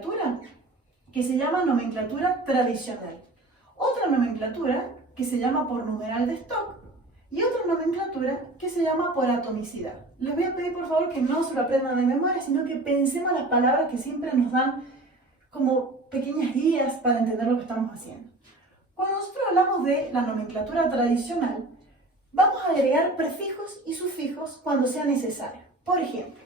nomenclatura que se llama nomenclatura tradicional. Otra nomenclatura que se llama por numeral de Stock y otra nomenclatura que se llama por atomicidad. Les voy a pedir por favor que no se lo aprendan de memoria, sino que pensemos las palabras que siempre nos dan como pequeñas guías para entender lo que estamos haciendo. Cuando nosotros hablamos de la nomenclatura tradicional, vamos a agregar prefijos y sufijos cuando sea necesario. Por ejemplo,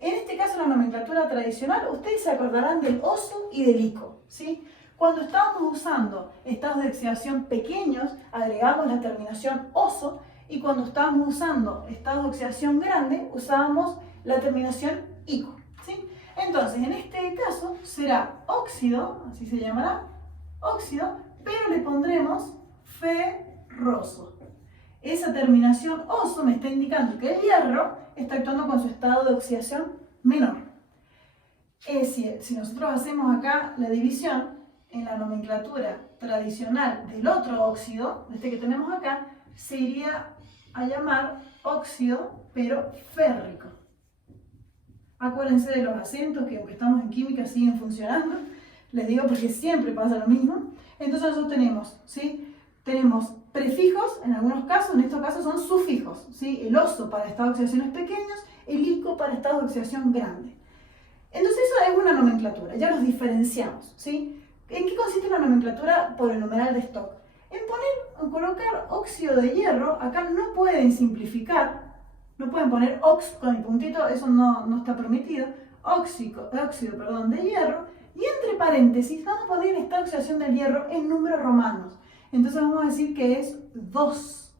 en este caso la nomenclatura tradicional, ustedes se acordarán del oso y del ico, ¿sí? Cuando estábamos usando estados de oxidación pequeños, agregamos la terminación oso, y cuando estábamos usando estados de oxidación grande, usábamos la terminación ico, ¿sí? Entonces, en este caso será óxido, así se llamará, óxido, pero le pondremos ferroso. Esa terminación oso me está indicando que el hierro está actuando con su estado de oxidación menor. Es decir, si nosotros hacemos acá la división, en la nomenclatura tradicional del otro óxido, este que tenemos acá, se iría a llamar óxido, pero férrico. Acuérdense de los acentos que aunque estamos en química siguen funcionando. Les digo porque siempre pasa lo mismo. Entonces nosotros tenemos, ¿sí? Tenemos prefijos, en algunos casos, en estos casos son sufijos, ¿sí? El oso para estados de oxidaciones pequeños, el ico para estados de oxidación grandes. Entonces eso es una nomenclatura, ya los diferenciamos, ¿sí? ¿En qué consiste la nomenclatura por el numeral de Stock? En colocar óxido de hierro, acá no pueden simplificar, no pueden poner ox con el puntito, eso no está permitido, óxido de hierro, y entre paréntesis vamos a poner esta oxidación del hierro en números romanos. Entonces vamos a decir que es 2.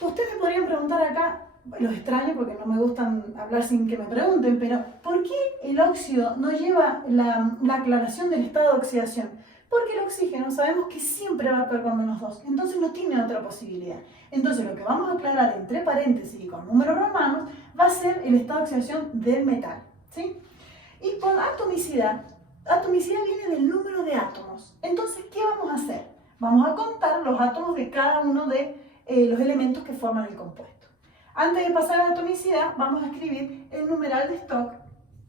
Ustedes me podrían preguntar acá, los extraño porque no me gustan hablar sin que me pregunten, pero ¿por qué el óxido no lleva la aclaración del estado de oxidación? Porque el oxígeno sabemos que siempre va a actuar con -2, entonces no tiene otra posibilidad. Entonces lo que vamos a aclarar entre paréntesis y con números romanos va a ser el estado de oxidación del metal, ¿sí? Y con atomicidad viene del número de átomos. Entonces, ¿qué vamos a hacer? Vamos a contar los átomos de cada uno de los elementos que forman el compuesto. Antes de pasar a la atomicidad, vamos a escribir el numeral de Stock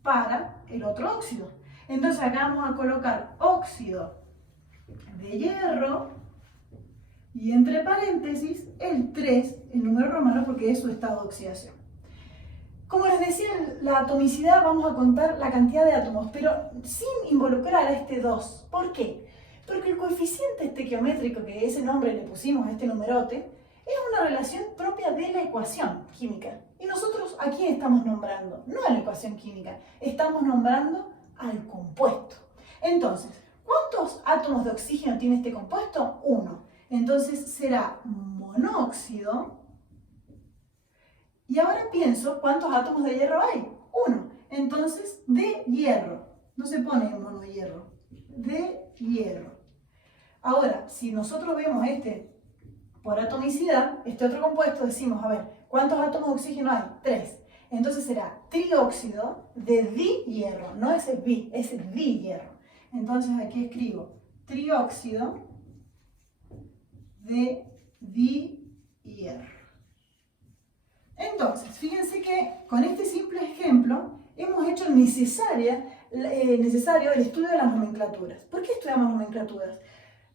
para el otro óxido. Entonces acá vamos a colocar óxido de hierro y entre paréntesis el 3, el número romano, porque es su estado de oxidación. Como les decía, la atomicidad vamos a contar la cantidad de átomos, pero sin involucrar a este 2. ¿Por qué? Porque el coeficiente estequiométrico, que ese nombre le pusimos a este numerote, es una relación propia de la ecuación química. Y nosotros, ¿a quién estamos nombrando? No a la ecuación química, estamos nombrando al compuesto. Entonces, ¿cuántos átomos de oxígeno tiene este compuesto? 1. Entonces será monóxido. Y ahora pienso, ¿cuántos átomos de hierro hay? 1. Entonces, de hierro. No se pone monohierro. De hierro. Ahora, si nosotros vemos por atomicidad, este otro compuesto, decimos, a ver, ¿cuántos átomos de oxígeno hay? 3. Entonces será trióxido de dihierro, no es bi, es dihierro. Entonces aquí escribo trióxido de dihierro. Entonces, fíjense que con este simple ejemplo hemos hecho necesario el estudio de las nomenclaturas. ¿Por qué estudiamos nomenclaturas?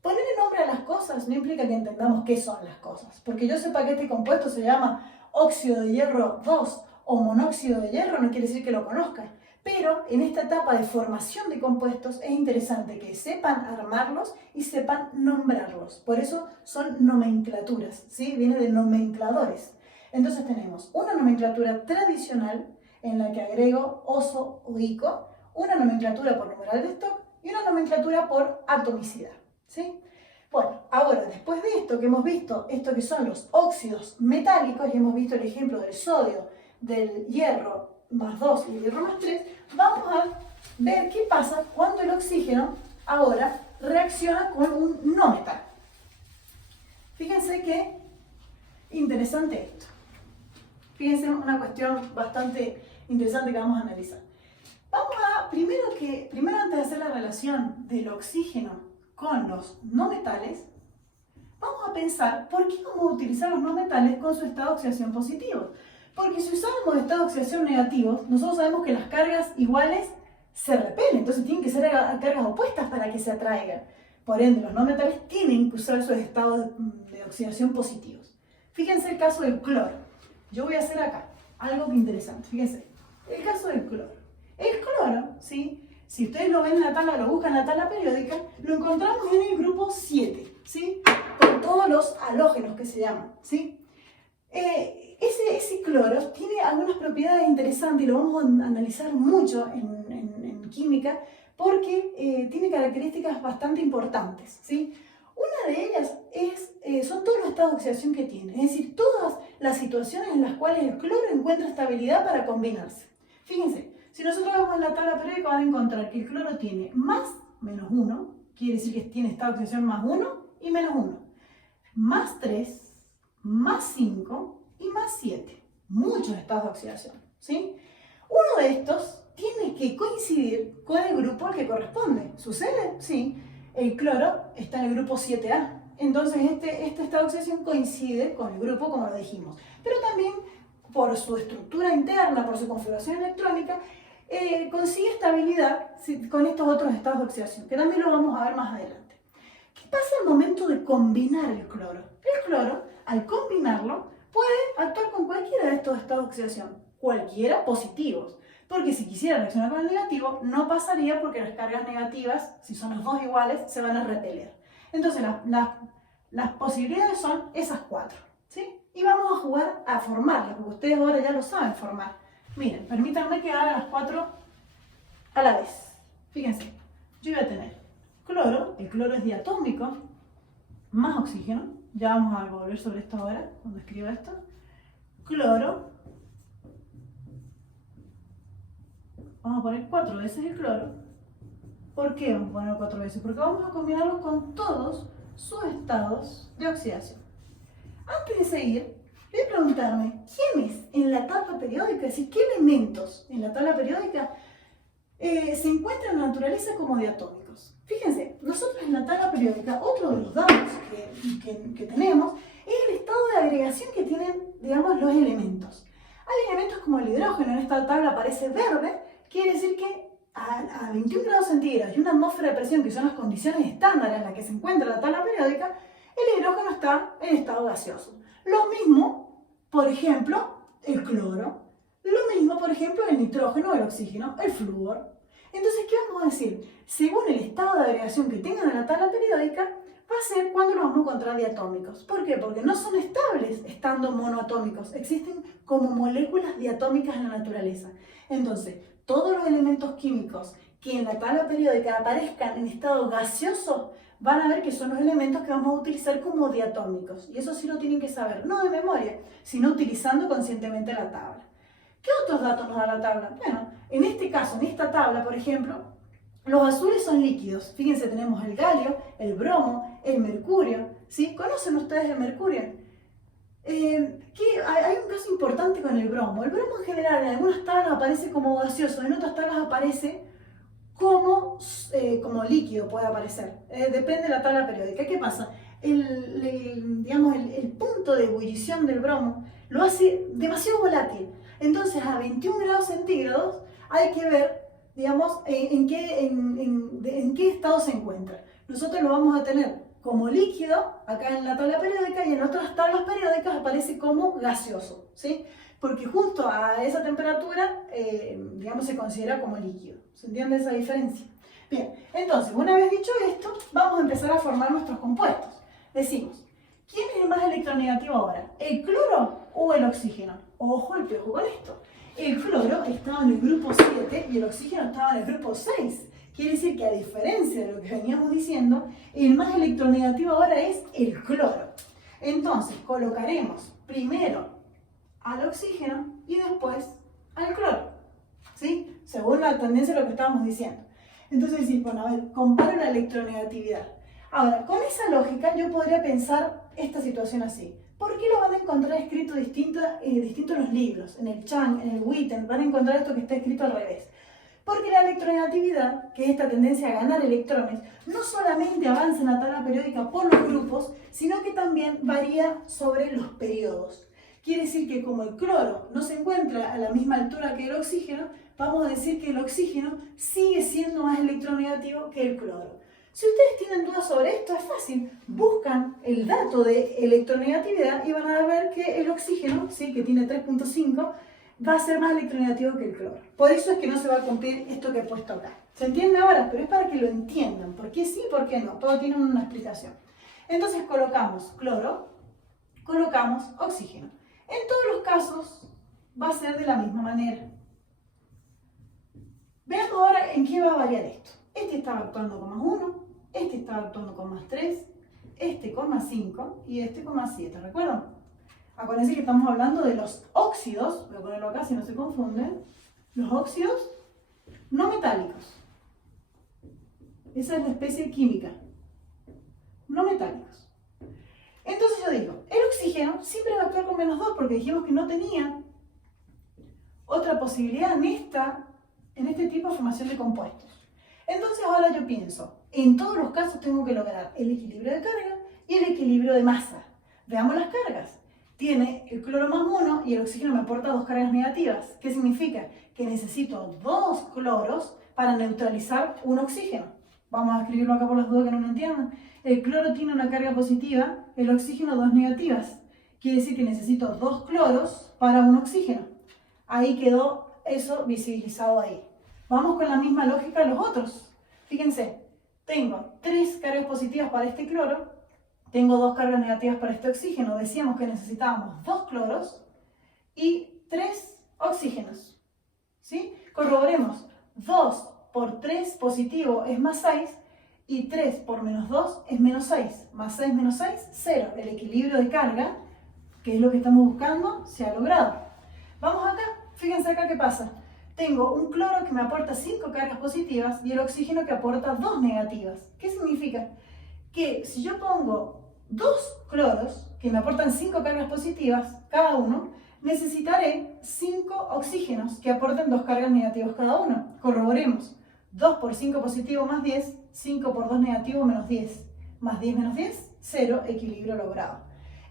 Ponerle nombre a las cosas no implica que entendamos qué son las cosas. Porque yo sepa que este compuesto se llama óxido de hierro 2 o monóxido de hierro no quiere decir que lo conozca. Pero en esta etapa de formación de compuestos es interesante que sepan armarlos y sepan nombrarlos. Por eso son nomenclaturas, ¿sí? Viene de nomencladores. Entonces tenemos una nomenclatura tradicional en la que agrego oso o ico, una nomenclatura por numeral de Stock y una nomenclatura por atomicidad. ¿Sí? Bueno, ahora después de esto que hemos visto, esto que son los óxidos metálicos, y hemos visto el ejemplo del sodio, del hierro más 2 y el hierro más 3, vamos a ver qué pasa cuando el oxígeno ahora reacciona con un no metal. Fíjense qué interesante esto. Fíjense una cuestión bastante interesante que vamos a analizar. Vamos a, primero antes de hacer la relación del oxígeno con los no metales, vamos a pensar por qué vamos a utilizar los no metales con su estado de oxidación positivo. Porque si usamos estados de oxidación negativos, nosotros sabemos que las cargas iguales se repelen, entonces tienen que ser a cargas opuestas para que se atraigan. Por ende, los no metales tienen que usar esos estados de oxidación positivos. Fíjense el caso del cloro. Yo voy a hacer acá algo interesante. Fíjense, el caso del cloro. El cloro, ¿sí? Si ustedes lo ven en la tabla, lo buscan en la tabla periódica, lo encontramos en el grupo 7, ¿sí? Con todos los halógenos que se llaman, ¿sí? Ese cloro tiene algunas propiedades interesantes y lo vamos a analizar mucho en química porque tiene características bastante importantes, ¿sí? Una de ellas son todos los estados de oxidación que tiene, es decir, todas las situaciones en las cuales el cloro encuentra estabilidad para combinarse. Fíjense, si nosotros vemos en la tabla periódica van a encontrar que el cloro tiene más menos 1, quiere decir que tiene estado de oxidación más 1 y menos 1, más 3, más 5 y más 7. Muchos estados de oxidación, ¿sí? Uno de estos tiene que coincidir con el grupo al que corresponde. ¿Sucede? Sí. El cloro está en el grupo 7A. Entonces este estado de oxidación coincide con el grupo, como lo dijimos. Pero también por su estructura interna, por su configuración electrónica, consigue estabilidad con estos otros estados de oxidación, que también lo vamos a ver más adelante. ¿Qué pasa al momento de combinar el cloro? El cloro, al combinarlo, puede actuar con cualquiera de estos estados de oxidación, cualquiera positivos. Porque si quisiera reaccionar con el negativo, no pasaría porque las cargas negativas, si son los dos iguales, se van a repeler. Entonces las posibilidades son esas 4, ¿sí? Y vamos a jugar a formarlas, porque ustedes ahora ya lo saben formar. Miren, permítanme que haga las 4 a la vez. Fíjense, yo voy a tener cloro, el cloro es diatómico, más oxígeno, ya vamos a volver sobre esto ahora, cuando escriba esto. Cloro, vamos a poner 4 veces el cloro. ¿Por qué vamos a poner 4 veces? Porque vamos a combinarlos con todos sus estados de oxidación. Antes de seguir, voy a preguntarme, ¿quiénes en la tabla periódica, es decir, qué elementos en la tabla periódica se encuentran en la naturaleza como diatómicos? Fíjense, nosotros en la tabla periódica, otro de los datos que tenemos es el estado de agregación que tienen, digamos, los elementos. Hay elementos como el hidrógeno, en esta tabla aparece verde, quiere decir que a 21 grados centígrados y una atmósfera de presión, que son las condiciones estándares en las que se encuentra la tabla periódica, el hidrógeno está en estado gaseoso. Lo mismo, por ejemplo, el cloro. Lo mismo, por ejemplo, el nitrógeno, el oxígeno, el flúor. Entonces, ¿qué vamos a decir? Según el estado de agregación que tengan en la tabla periódica, va a ser cuando los vamos a encontrar diatómicos. ¿Por qué? Porque no son estables estando monoatómicos. Existen como moléculas diatómicas en la naturaleza. Entonces, todos los elementos químicos que en la tabla periódica aparezcan en estado gaseoso, van a ver que son los elementos que vamos a utilizar como diatómicos. Y eso sí lo tienen que saber, no de memoria, sino utilizando conscientemente la tabla. ¿Qué otros datos nos da la tabla? Bueno, en este caso, en esta tabla, por ejemplo, los azules son líquidos. Fíjense, tenemos el galio, el bromo, el mercurio, ¿sí? ¿Conocen ustedes el mercurio? Hay un caso importante con el bromo. El bromo en general en algunas tablas aparece como gaseoso, en otras tablas aparece como líquido, puede aparecer. Depende de la tabla periódica. ¿Qué pasa? El punto de ebullición del bromo lo hace demasiado volátil. Entonces a 21 grados centígrados hay que ver, digamos, en qué estado se encuentra. Nosotros lo vamos a tener como líquido acá en la tabla periódica y en otras tablas periódicas aparece como gaseoso, ¿sí? Porque justo a esa temperatura, digamos, se considera como líquido. ¿Se entiende esa diferencia? Bien, entonces, una vez dicho esto, vamos a empezar a formar nuestros compuestos. Decimos, ¿quién es el más electronegativo ahora? ¿El cloro o el oxígeno? Ojo el piojo con esto. El cloro estaba en el grupo 7 y el oxígeno estaba en el grupo 6. Quiere decir que a diferencia de lo que veníamos diciendo, el más electronegativo ahora es el cloro. Entonces, colocaremos primero al oxígeno y después al cloro, ¿sí? Según la tendencia de lo que estábamos diciendo. Entonces, sí, bueno, a ver, comparo la electronegatividad. Ahora, con esa lógica yo podría pensar esta situación así. ¿Por qué lo van a encontrar escrito distinto en los libros? En el Chang, en el Witten, van a encontrar esto que está escrito al revés. Porque la electronegatividad, que es esta tendencia a ganar electrones, no solamente avanza en la tabla periódica por los grupos, sino que también varía sobre los periodos. Quiere decir que como el cloro no se encuentra a la misma altura que el oxígeno, vamos a decir que el oxígeno sigue siendo más electronegativo que el cloro. Si ustedes tienen dudas sobre esto, es fácil. Buscan el dato de electronegatividad y van a ver que el oxígeno, ¿sí?, que tiene 3.5, va a ser más electronegativo que el cloro. Por eso es que no se va a cumplir esto que he puesto acá. ¿Se entiende ahora? Pero es para que lo entiendan. ¿Por qué sí, por qué no? Todo tiene una explicación. Entonces colocamos cloro, colocamos oxígeno. En todos los casos va a ser de la misma manera. Veamos ahora en qué va a variar esto. Este estaba actuando con más 1, este estaba actuando con más 3, este con más 5 y este con más 7. ¿Recuerdan? Acuérdense que estamos hablando de los óxidos, voy a ponerlo acá si no se confunden, los óxidos no metálicos. Esa es la especie química. No metálicos. Entonces yo digo, el oxígeno siempre va a actuar con menos 2 porque dijimos que no tenía otra posibilidad en este tipo de formación de compuestos. Entonces ahora yo pienso, en todos los casos tengo que lograr el equilibrio de carga y el equilibrio de masa. Veamos las cargas. Tiene el cloro más 1 y el oxígeno me aporta 2 cargas negativas. ¿Qué significa? Que necesito 2 cloros para neutralizar un oxígeno. Vamos a escribirlo acá por las dudas que no lo entiendan. El cloro tiene una carga positiva, el oxígeno 2 negativas. Quiere decir que necesito 2 cloros para un oxígeno. Ahí quedó eso visibilizado ahí. Vamos con la misma lógica los otros. Fíjense, tengo 3 cargas positivas para este cloro, tengo 2 cargas negativas para este oxígeno. Decíamos que necesitábamos 2 cloros y 3 oxígenos. ¿Sí? Corroboremos. 2 por 3 positivo es más 6 y 3 por menos 2 es menos 6. Más 6 menos 6, 0. El equilibrio de carga, que es lo que estamos buscando, se ha logrado. Vamos acá. Fíjense acá qué pasa. Tengo un cloro que me aporta 5 cargas positivas y el oxígeno que aporta 2 negativas. ¿Qué significa? Que si yo pongo 2 cloros que me aportan 5 cargas positivas cada uno, necesitaré 5 oxígenos que aporten 2 cargas negativas cada uno. Corroboremos. 2 por 5 positivo más 10, 5 por 2 negativo menos 10. Más 10 menos 10, 0, equilibrio logrado.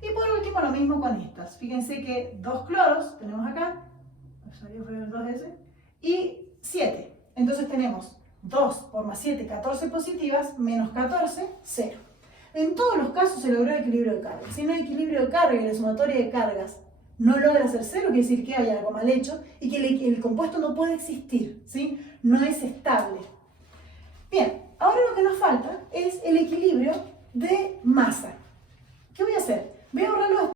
Y por último lo mismo con estas. Fíjense que 2 cloros, tenemos acá, salió el 2S, y 7. Entonces tenemos 2 por más 7, 14 positivas, menos 14, 0. En todos los casos se logró el equilibrio de carga. Si no hay equilibrio de carga y la sumatoria de cargas no logra ser 0, quiere decir que hay algo mal hecho y que el compuesto no puede existir, ¿sí? No es estable. Bien, ahora lo que nos falta es el equilibrio de masa. ¿Qué voy a hacer? Voy a ahorrar los